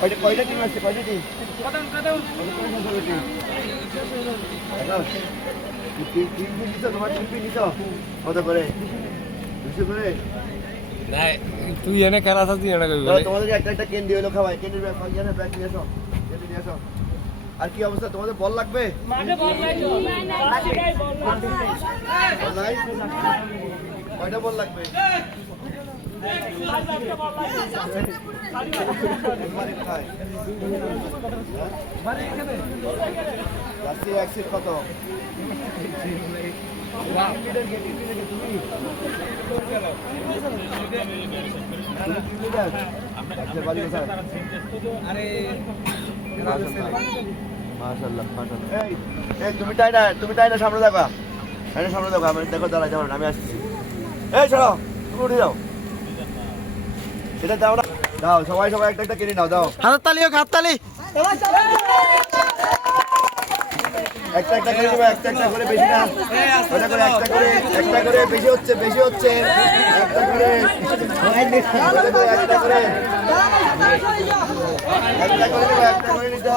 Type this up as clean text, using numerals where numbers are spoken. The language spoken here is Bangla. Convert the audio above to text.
কয়টা টিম আছে? কয়টা টিম? তোমার টিম নিছ কত করে? 200 করে? তুই এনে খেলা তুই এনে তোমাদের একটা ক্যান্ডি হলো খাওয়াই, ক্যান্ডির ব্যাগ নিয়ে আসো, ক্যান্ডি নিয়ে আসো। আর কি অবস্থা, তোমাদের বল লাগবে? কয়টা বল লাগবে? কত? তুমি টাইনা সামনে দেখো, সামনে দেখো, আমি দেখো দাঁড়াই যাবো, আমি আসছি। এই চলো, তুমি উঠে যাও, সেটা দাও না, দাও সবাই একটা কিনে নাও, দাও হাততালি হোক, হাততালি। একটা করে নেবো, একটা করে বেশি না, একটা করে বেশি হচ্ছে, একটা করে নিতে হবে।